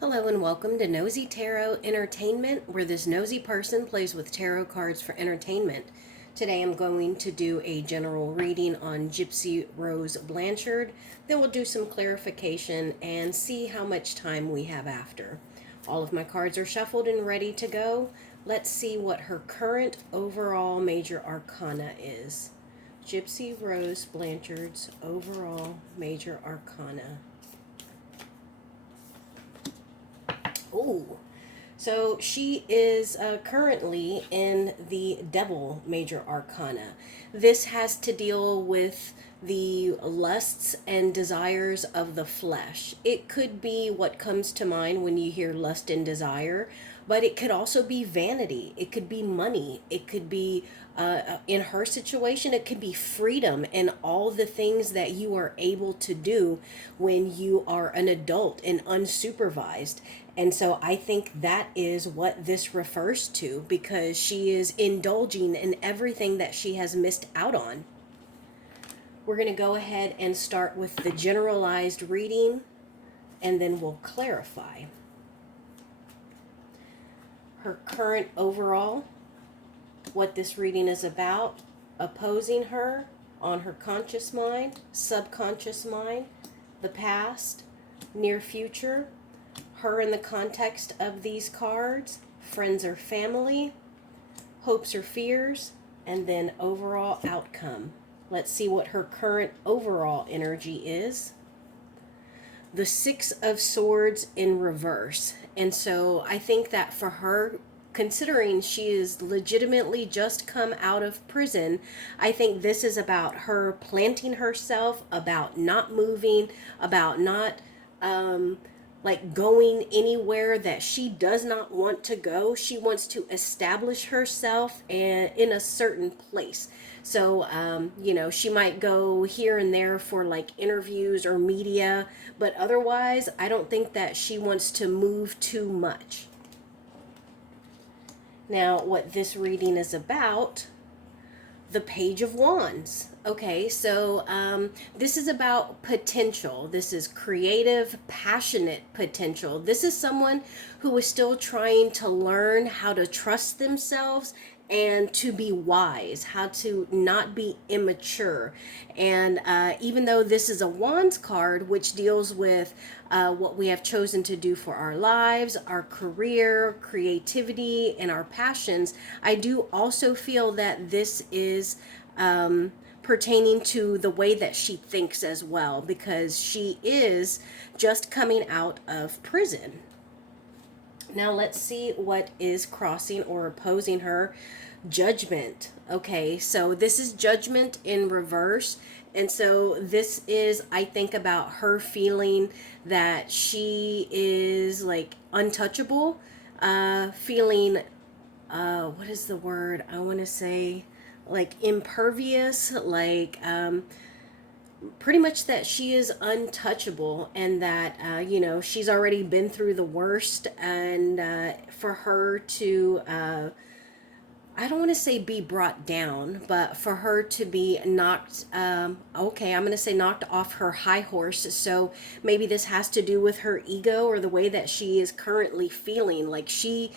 Hello and welcome to Nosy Tarot Entertainment, where this nosy person plays with tarot cards for entertainment. Today I'm going to do a general reading on Gypsy Rose Blanchard. Then we'll do some clarification and see how much time we have after. All of my cards are shuffled and ready to go. Let's see what her current overall major arcana is. Gypsy Rose Blanchard's overall major arcana. Oh, so she is currently in the Devil Major Arcana. This has to deal with the lusts and desires of the flesh. It could be what comes to mind when you hear lust and desire, but it could also be vanity. It could be money. It could be, in her situation, it could be freedom and all the things that you are able to do when you are an adult and unsupervised. And so I think that is what this refers to, because she is indulging in everything that she has missed out on. We're going to go ahead and start with the generalized reading, and then we'll clarify. Her current overall, what this reading is about: opposing her on her conscious mind, subconscious mind, the past, near future, her in the context of these cards, friends or family, hopes or fears, and then overall outcome. Let's see what her current overall energy is. The Six of Swords in reverse. And so I think that for her, considering she is legitimately just come out of prison, I think this is about her planting herself, about not moving, about not going anywhere that she does not want to go. She wants to establish herself in a certain place. So, she might go here and there for like interviews or media, but otherwise, I don't think that she wants to move too much. Now, what this reading is about: the Page of Wands. Okay, so this is about potential. This is creative, passionate potential. This is someone who is still trying to learn how to trust themselves and to be wise, how to not be immature. And even though this is a Wands card, which deals with what we have chosen to do for our lives, our career, creativity, and our passions, I do also feel that this is pertaining to the way that she thinks as well, because she is just coming out of prison. Now let's see what is crossing or opposing her. Judgment. Okay, so this is Judgment in reverse. And so this is, I think, about her feeling that she is like untouchable, feeling, what is the word? I want to say like impervious, like, pretty much that she is untouchable, and that she's already been through the worst, and for her to I don't want to say be brought down, but for her to be knocked, okay, I'm going to say knocked off her high horse. So maybe this has to do with her ego or the way that she is currently feeling. Like she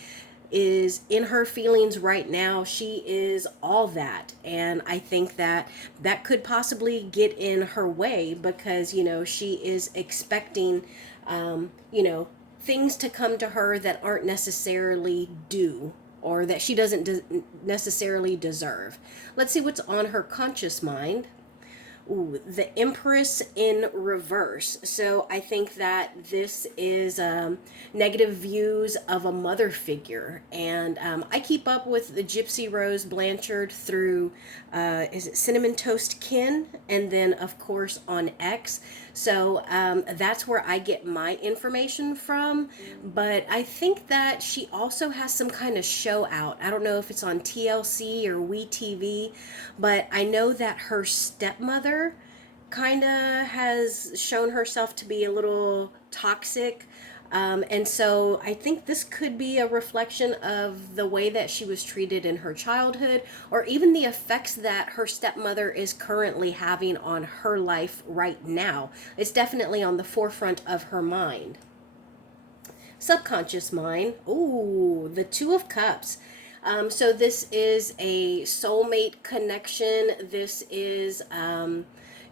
is in her feelings right now. She is all that. And I think that that could possibly get in her way, because, she is expecting, things to come to her that aren't necessarily due, or that she doesn't necessarily deserve. Let's see what's on her conscious mind. Ooh, the Empress in reverse. So I think that this is negative views of a mother figure. And I keep up with the Gypsy Rose Blanchard through, is it Cinnamon Toast Kin? And then, of course, on X. So that's where I get my information from. But I think that she also has some kind of show out. I don't know if it's on TLC or WeTV, but I know that her stepmother kind of has shown herself to be a little toxic. And so I think this could be a reflection of the way that she was treated in her childhood, or even the effects that her stepmother is currently having on her life right now. It's definitely on the forefront of her mind. subconscious mind. Ooh, the Two of Cups. So this is a soulmate connection. This is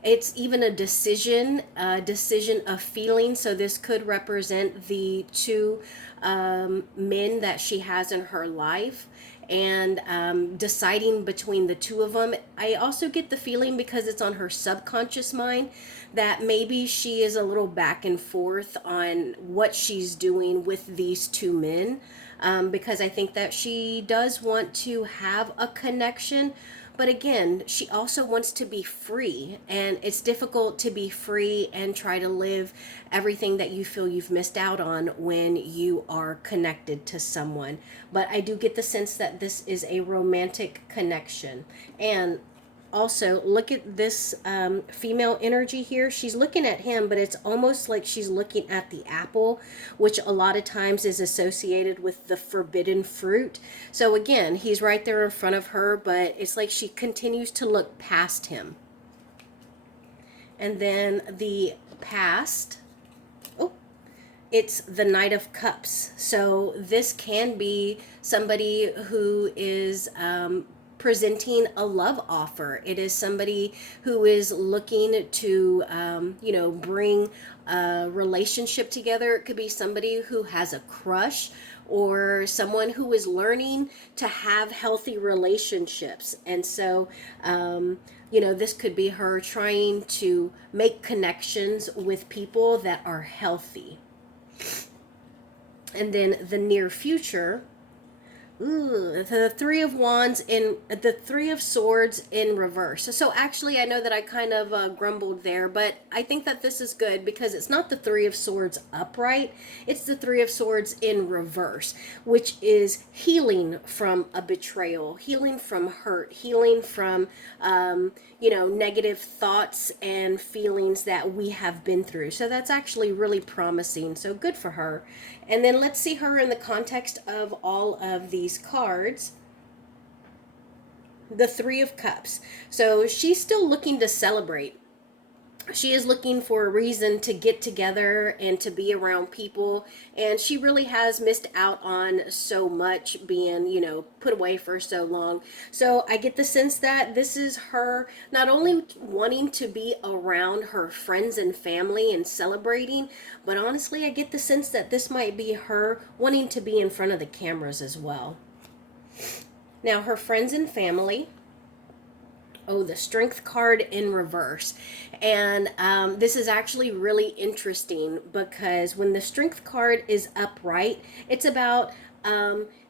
it's even a decision of feeling. So this could represent the two men that she has in her life, and deciding between the two of them. I also get the feeling, because it's on her subconscious mind, that maybe she is a little back and forth on what she's doing with these two men, because I think that she does want to have a connection. But again, she also wants to be free, and it's difficult to be free and try to live everything that you feel you've missed out on when you are connected to someone. But I do get the sense that this is a romantic connection. And also, look at this female energy here. She's looking at him, but it's almost like she's looking at the apple, which a lot of times is associated with the forbidden fruit. So again, he's right there in front of her, but it's like she continues to look past him. And then the past, oh, it's the Knight of Cups. So this can be somebody who is presenting a love offer. It is somebody who is looking to, bring a relationship together. It could be somebody who has a crush, or someone who is learning to have healthy relationships. And so, this could be her trying to make connections with people that are healthy. And then the near future, ooh, the Three of Wands in the Three of Swords in reverse. So actually, I know that I kind of grumbled there, but I think that this is good because it's not the Three of Swords upright. It's the Three of Swords in reverse, which is healing from a betrayal, healing from hurt, healing from, negative thoughts and feelings that we have been through. So that's actually really promising. So good for her. And then let's see her in the context of all of these cards. The Three of Cups. So she's still looking to celebrate. She is looking for a reason to get together and to be around people, and she really has missed out on so much, being put away for so long. So I get the sense that this is her not only wanting to be around her friends and family and celebrating, but honestly I get the sense that this might be her wanting to be in front of the cameras as well. Now, her friends and family. Oh, the Strength card in reverse. And this is actually really interesting, because when the Strength card is upright, it's about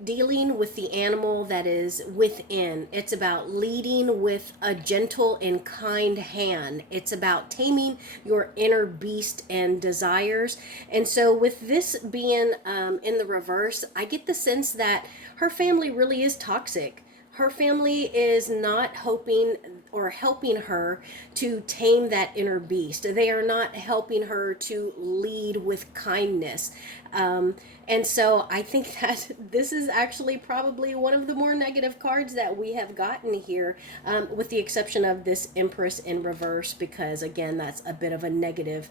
dealing with the animal that is within. It's about leading with a gentle and kind hand. It's about taming your inner beast and desires. And so with this being in the reverse, I get the sense that her family really is toxic. Her family is not hoping or helping her to tame that inner beast. They are not helping her to lead with kindness. And so I think that this is actually probably one of the more negative cards that we have gotten here, with the exception of this Empress in reverse, because again, that's a bit of a negative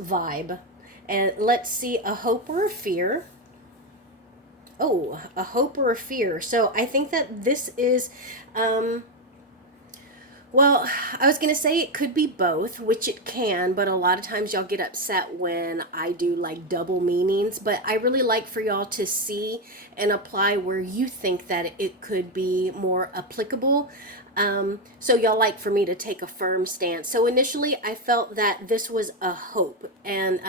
vibe. And let's see, a hope or a fear. Oh, a hope or a fear. So I think that this is, I was going to say it could be both, which it can, but a lot of times y'all get upset when I do like double meanings. But I really like for y'all to see and apply where you think that it could be more applicable. So y'all like for me to take a firm stance. So initially I felt that this was a hope, and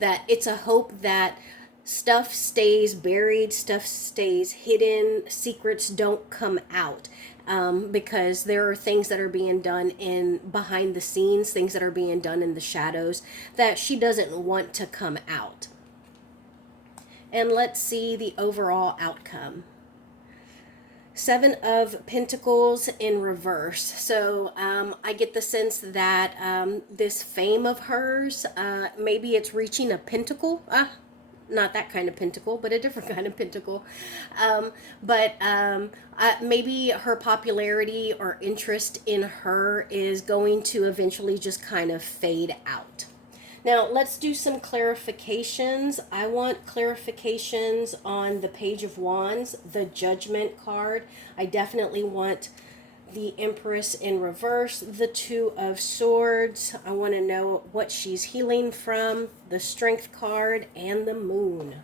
that it's a hope that stuff stays buried, stuff stays hidden, secrets don't come out, because there are things that are being done in behind the scenes, things that are being done in the shadows that she doesn't want to come out. And let's see the overall outcome. Seven of Pentacles in reverse. So I get the sense that this fame of hers, maybe it's reaching a pentacle. Not that kind of pentacle, but a different kind of pentacle. Maybe her popularity or interest in her is going to eventually just kind of fade out. Now, let's do some clarifications. I want clarifications on the Page of Wands, the Judgment card. I definitely want the Empress in reverse, the Two of Swords. I want to know what she's healing from, the Strength card, and the Moon.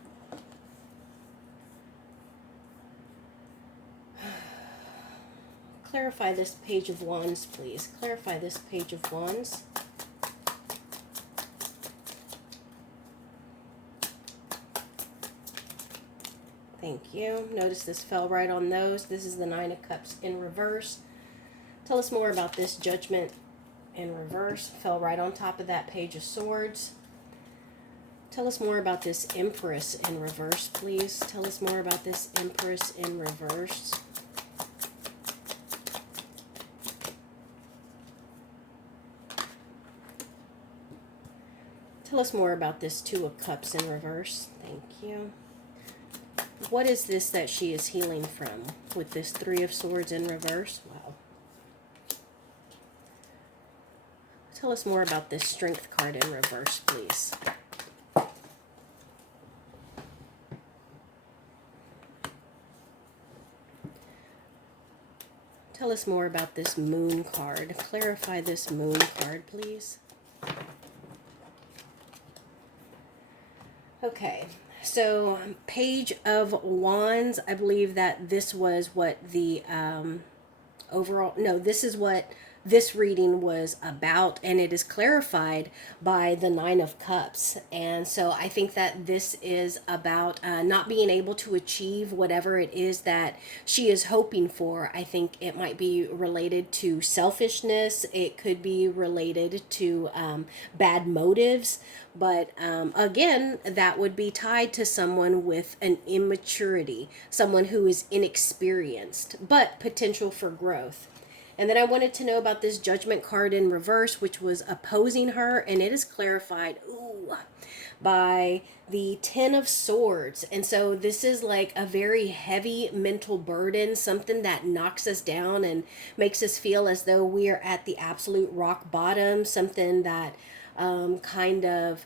Clarify this Page of Wands, please. Clarify this Page of Wands. Thank you. Notice this fell right on those. This is the Nine of Cups in reverse. Tell us more about this Judgment in reverse. Fell right on top of that Page of Swords. Tell us more about this Empress in reverse, please. Tell us more about this Empress in reverse. Tell us more about this Two of Cups in reverse. Thank you. What is this that she is healing from with this Three of Swords in reverse? Wow. Tell us more about this Strength card in reverse, please. Tell us more about this Moon card. Clarify this Moon card, please. Okay, so Page of Wands, I believe that this was what the overall, no, this is what this reading was about, and it is clarified by the Nine of Cups. And so I think that this is about not being able to achieve whatever it is that she is hoping for. I think it might be related to selfishness. It could be related to bad motives. But again, that would be tied to someone with an immaturity, someone who is inexperienced, but potential for growth. And then I wanted to know about this Judgment card in reverse, which was opposing her, and it is clarified by the Ten of Swords. And so this is like a very heavy mental burden, something that knocks us down and makes us feel as though we are at the absolute rock bottom, something that kind of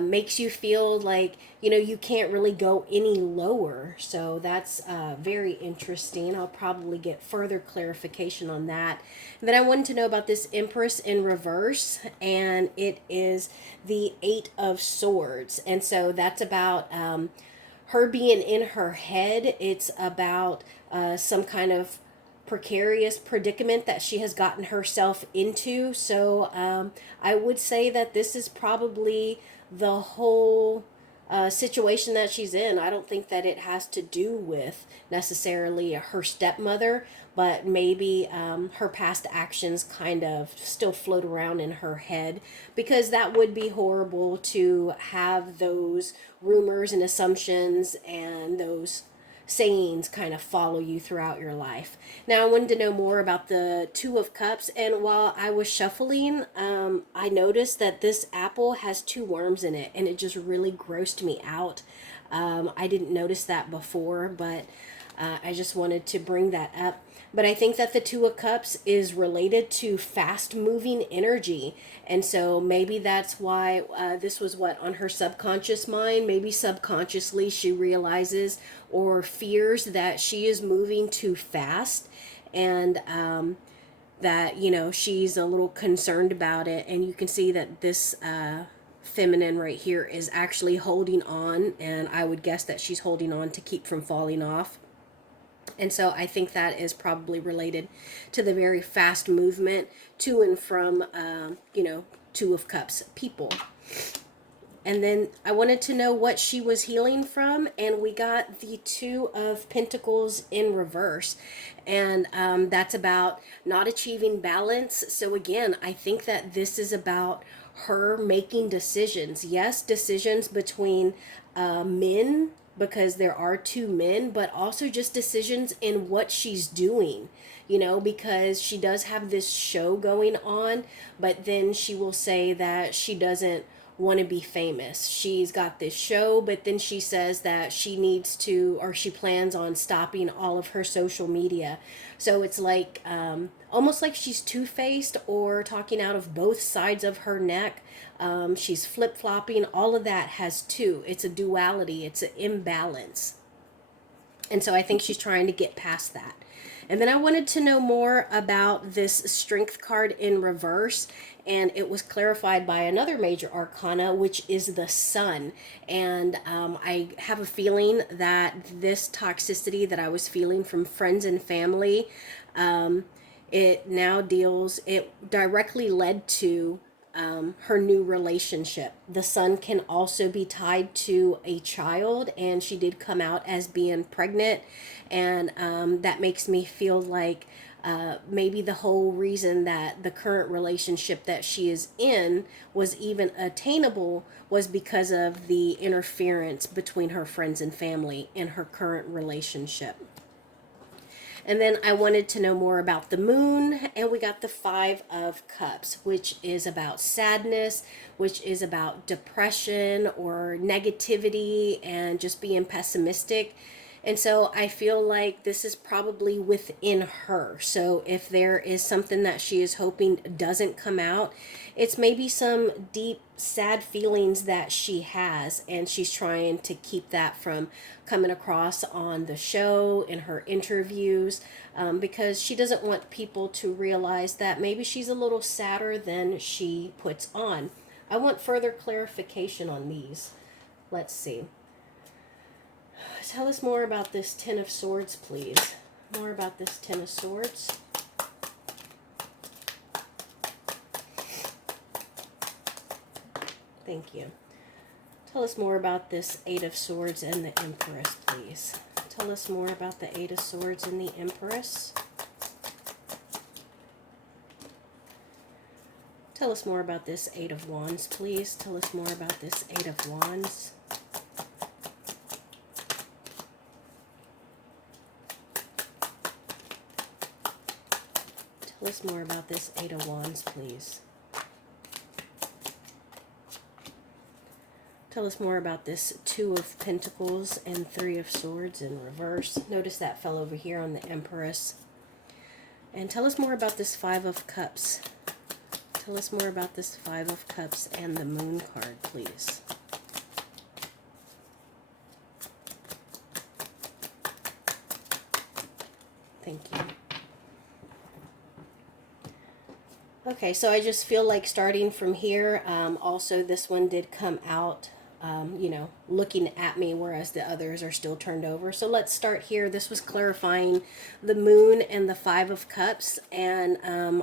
makes you feel like, you know, you can't really go any lower. So that's very interesting. I'll probably get further clarification on that. And then I wanted to know about this Empress in reverse, and it is the Eight of Swords. And so that's about her being in her head. It's about some kind of precarious predicament that she has gotten herself into. So I would say that this is probably the whole situation that she's in. I don't think that it has to do with necessarily her stepmother, but maybe her past actions kind of still float around in her head, because that would be horrible to have those rumors and assumptions and those sayings kind of follow you throughout your life. Now, I wanted to know more about the Two of Cups, and while I was shuffling, I noticed that this apple has two worms in it, and it just really grossed me out. I didn't notice that before, but I just wanted to bring that up. But I think that the Two of Cups is related to fast-moving energy. And so maybe that's why this was what on her subconscious mind. Maybe subconsciously she realizes or fears that she is moving too fast, and that, you know, she's a little concerned about it. And you can see that this feminine right here is actually holding on, and I would guess that she's holding on to keep from falling off. And so I think that is probably related to the very fast movement to and from, you know, Two of Cups people. And then I wanted to know what she was healing from, and we got the Two of Pentacles in reverse. And that's about not achieving balance. So again, I think that this is about her making decisions. Yes, decisions between men, because there are two men, but also just decisions in what she's doing, you know, because she does have this show going on, but then she will say that she doesn't want to be famous. She's got this show, but then she says that she needs to, or she plans on stopping all of her social media. So it's like almost like she's two-faced or talking out of both sides of her neck. She's flip-flopping. All of that has two. It's a duality. It's an imbalance. And so I think she's trying to get past that. And then I wanted to know more about this strength card in reverse. And it was clarified by another major arcana, which is the sun. And I have a feeling that this toxicity that I was feeling from friends and family, it directly led to her new relationship. The sun can also be tied to a child, and she did come out as being pregnant, and that makes me feel like maybe the whole reason that the current relationship that she is in was even attainable was because of the interference between her friends and family in her current relationship. And then I wanted to know more about the moon, and we got the Five of Cups, which is about sadness, which is about depression or negativity and just being pessimistic. And so I feel like this is probably within her. So if there is something that she is hoping doesn't come out, it's maybe some deep, sad feelings that she has, and she's trying to keep that from coming across on the show, in her interviews, because she doesn't want people to realize that maybe she's a little sadder than she puts on. I want further clarification on these. Let's see. Tell us more about this Ten of Swords, please. More about this Ten of Swords. Thank you. Tell us more about this Eight of Swords and the Empress, please. Tell us more about the Eight of Swords and the Empress. Tell us more about this Eight of Wands, please. Tell us more about this Eight of Wands. Tell us more about this Eight of Wands, please. Tell us more about this Two of Pentacles and Three of Swords in reverse. Notice that fell over here on the Empress. And tell us more about this Five of Cups. Tell us more about this Five of Cups and the Moon card, please. Thank you. Okay, so I just feel like starting from here, also this one did come out, looking at me, whereas the others are still turned over. So let's start here. This was clarifying the Moon and the Five of Cups, and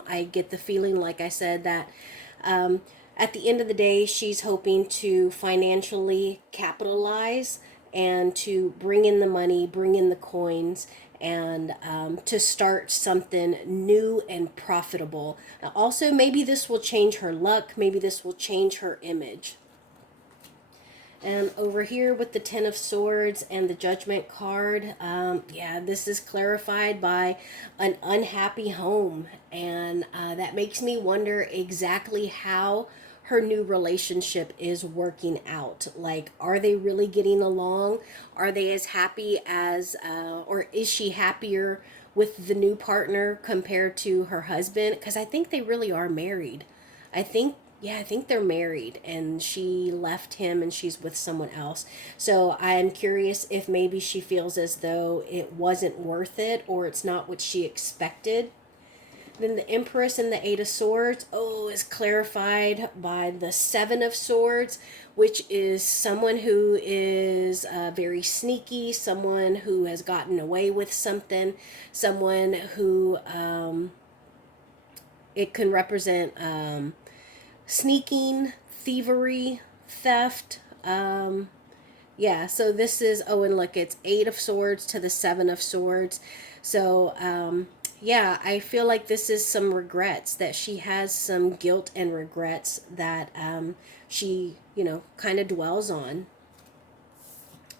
I get the feeling, like I said, that at the end of the day, she's hoping to financially capitalize and to bring in the money, bring in the coins, and to start something new and profitable. Now, also, maybe this will change her luck. Maybe this will change her image. And over here with the Ten of Swords and the Judgment card, this is clarified by an unhappy home. And that makes me wonder exactly how her new relationship is working out. Like, are they really getting along? Are they as happy as, or is she happier with the new partner compared to her husband? Because I think they really are married. I think they're married, and she left him and she's with someone else. So I'm curious if maybe she feels as though it wasn't worth it, or it's not what she expected. Then the Empress and the Eight of Swords, is clarified by the Seven of Swords, which is someone who is very sneaky, someone who has gotten away with something, someone who it can represent sneaking, thievery, theft. So this is, and look, it's Eight of Swords to the Seven of Swords. So, I feel like this is some regrets, that she has some guilt and regrets that she, kind of dwells on.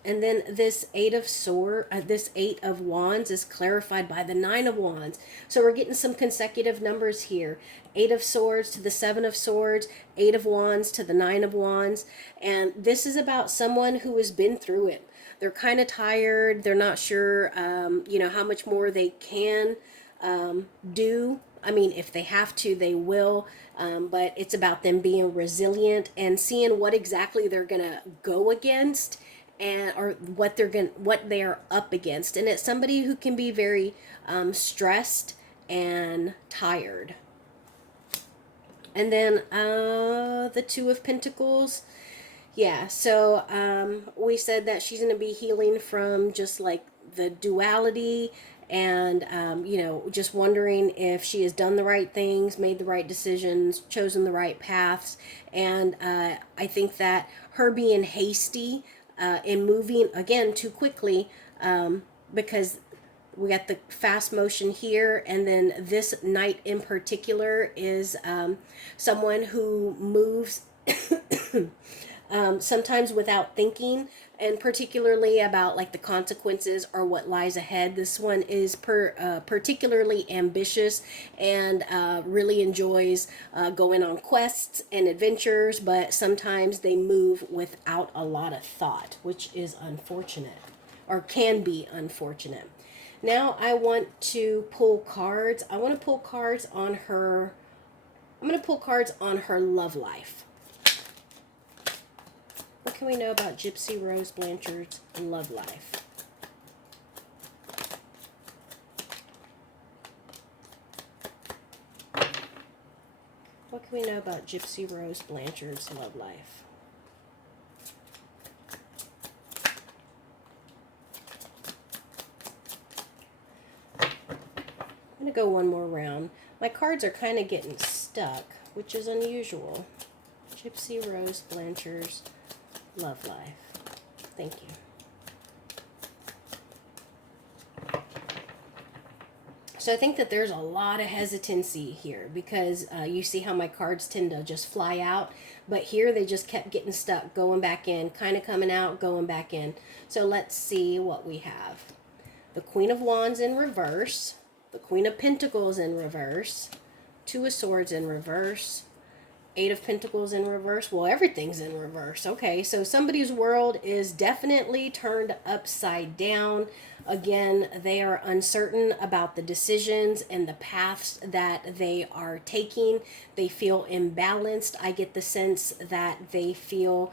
And then this this 8 of Wands is clarified by the 9 of Wands. So we're getting some consecutive numbers here. 8 of Swords to the 7 of Swords, 8 of Wands to the 9 of Wands. And this is about someone who has been through it. They're kind of tired. They're not sure, how much more they can do. I mean, if they have to, they will. But it's about them being resilient and seeing what exactly they're gonna go against, and or what they're up against. And it's somebody who can be very stressed and tired. And then the 2 of Pentacles. Yeah, so we said that she's going to be healing from just like the duality, and just wondering if she has done the right things, made the right decisions, chosen the right paths. And I think that her being hasty in moving again too quickly, because we got the fast motion here, and then this knight in particular is someone who moves sometimes without thinking, and particularly about like the consequences or what lies ahead. This one is particularly ambitious, and really enjoys going on quests and adventures, but sometimes they move without a lot of thought, which is unfortunate, or can be unfortunate. Now I want to pull cards. I want to pull cards on her. I'm going to pull cards on her love life. What can we know about Gypsy Rose Blanchard's love life? What can we know about Gypsy Rose Blanchard's love life? I'm going to go one more round. My cards are kind of getting stuck, which is unusual. Gypsy Rose Blanchard's love life. Thank you. So I think that there's a lot of hesitancy here, because you see how my cards tend to just fly out, but here they just kept getting stuck, going back in, kind of coming out, going back in. So let's see what we have. The Queen of Wands in reverse, the Queen of Pentacles in reverse, 2 of Swords in reverse, 8 of Pentacles in reverse. Well, everything's in reverse. Okay, so somebody's world is definitely turned upside down. Again, they are uncertain about the decisions and the paths that they are taking. They feel imbalanced. I get the sense that they feel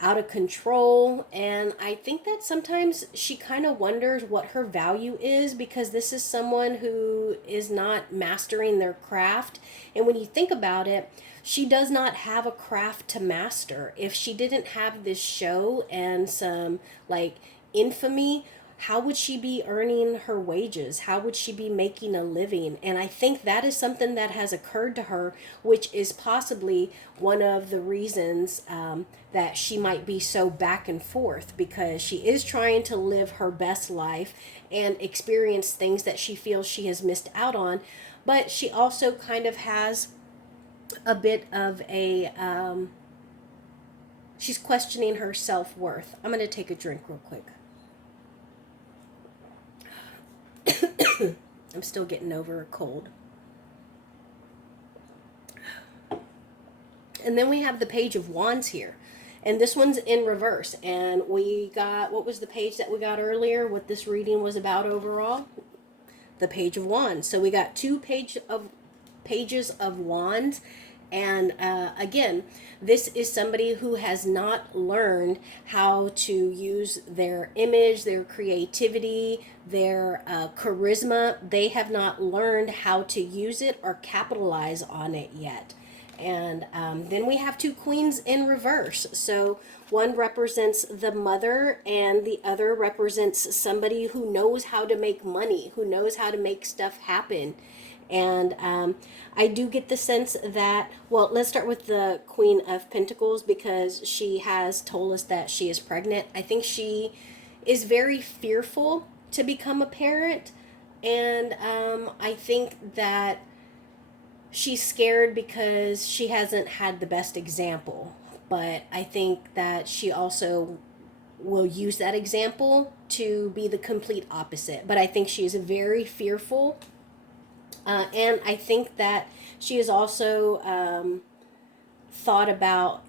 out of control. And I think that sometimes she kind of wonders what her value is, because this is someone who is not mastering their craft. And when you think about it, she does not have a craft to master. If she didn't have this show and some like infamy, how would she be earning her wages? How would she be making a living? And I think that is something that has occurred to her, which is possibly one of the reasons that she might be so back and forth, because she is trying to live her best life and experience things that she feels she has missed out on. But she also kind of has a bit of a, she's questioning her self-worth. I'm going to take a drink real quick. I'm still getting over a cold. And then we have the Page of Wands here. And this one's in reverse. And we got, what was the page that we got earlier? What this reading was about overall? The Page of Wands. So we got 2 pages of Wands. And again, this is somebody who has not learned how to use their image, their creativity, their charisma. They have not learned how to use it or capitalize on it yet. And then we have 2 queens in reverse. So one represents the mother, and the other represents somebody who knows how to make money, who knows how to make stuff happen. And I do get the sense that, well, let's start with the Queen of Pentacles, because she has told us that she is pregnant. I think she is very fearful to become a parent. And I think that she's scared because she hasn't had the best example. But I think that she also will use that example to be the complete opposite. But I think she is very fearful. And I think that she has also thought about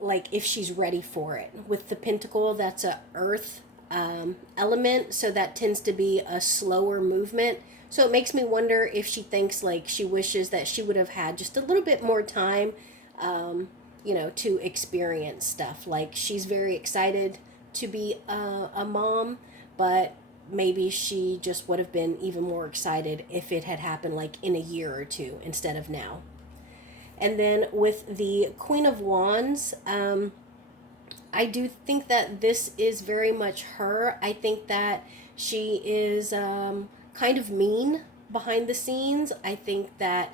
like if she's ready for it. With the pentacle, that's a earth element, so that tends to be a slower movement. So it makes me wonder if she thinks like she wishes that she would have had just a little bit more time, to experience stuff. Like she's very excited to be a mom, but maybe she just would have been even more excited if it had happened like in a year or two instead of now. And then with the Queen of Wands, I do think that this is very much her. I think that she is kind of mean behind the scenes. I think that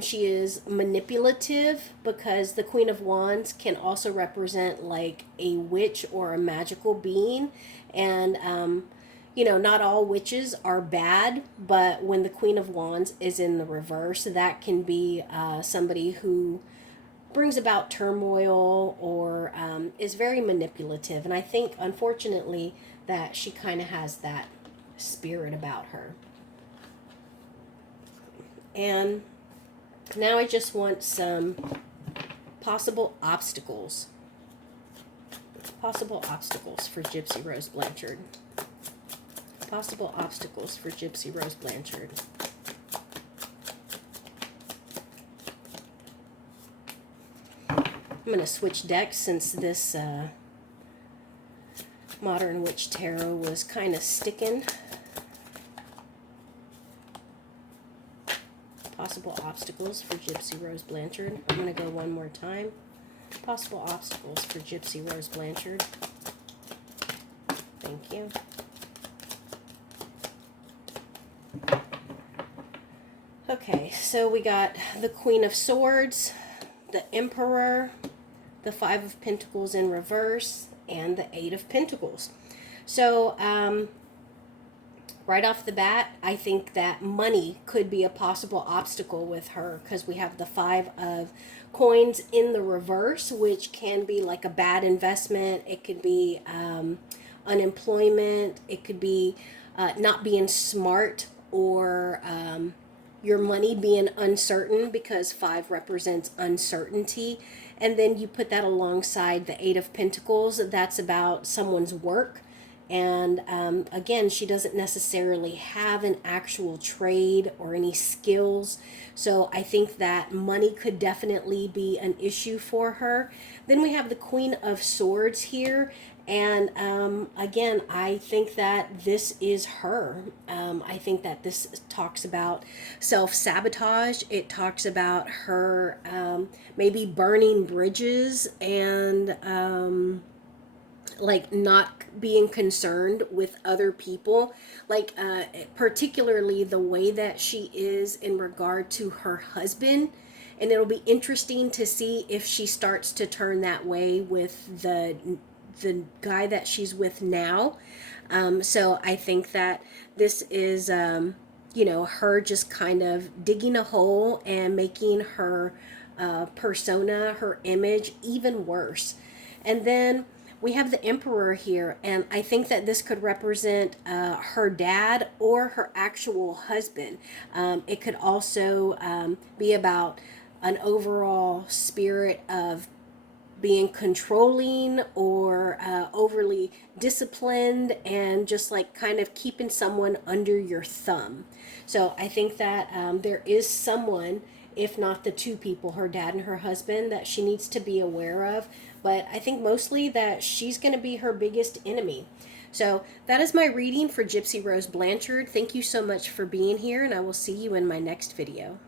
she is manipulative because the Queen of Wands can also represent like a witch or a magical being. And, not all witches are bad, but when the Queen of Wands is in the reverse, that can be somebody who brings about turmoil or is very manipulative. And I think, unfortunately, that she kind of has that spirit about her. And now I just want some possible obstacles. Possible obstacles for Gypsy Rose Blanchard. Possible obstacles for Gypsy Rose Blanchard. I'm going to switch decks since this Modern Witch Tarot was kind of sticking. Possible obstacles for Gypsy Rose Blanchard. I'm going to go one more time. Possible obstacles for Gypsy Rose Blanchard. Thank you. Okay, so we got the Queen of Swords, the Emperor, the Five of Pentacles in reverse, and the Eight of Pentacles. So, right off the bat, I think that money could be a possible obstacle with her because we have the Five of Coins in the reverse, which can be like a bad investment. It could be unemployment. It could be not being smart or your money being uncertain because 5 represents uncertainty. And then you put that alongside the Eight of Pentacles. That's about someone's work. And again, she doesn't necessarily have an actual trade or any skills. So I think that money could definitely be an issue for her. Then we have the Queen of Swords here. And again, I think that this is her. I think that this talks about self-sabotage. It talks about her maybe burning bridges and like not being concerned with other people, like particularly the way that she is in regard to her husband. And it'll be interesting to see if she starts to turn that way with the guy that she's with now. So I think that this is her just kind of digging a hole and making her persona, her image, even worse. And then we have the Emperor here, and I think that this could represent her dad or her actual husband. It could also be about an overall spirit of being controlling or overly disciplined and just like kind of keeping someone under your thumb. So I think that there is someone, if not the two people, her dad and her husband, that she needs to be aware of. But I think mostly that she's going to be her biggest enemy. So that is my reading for Gypsy Rose Blanchard. Thank you so much for being here, and I will see you in my next video.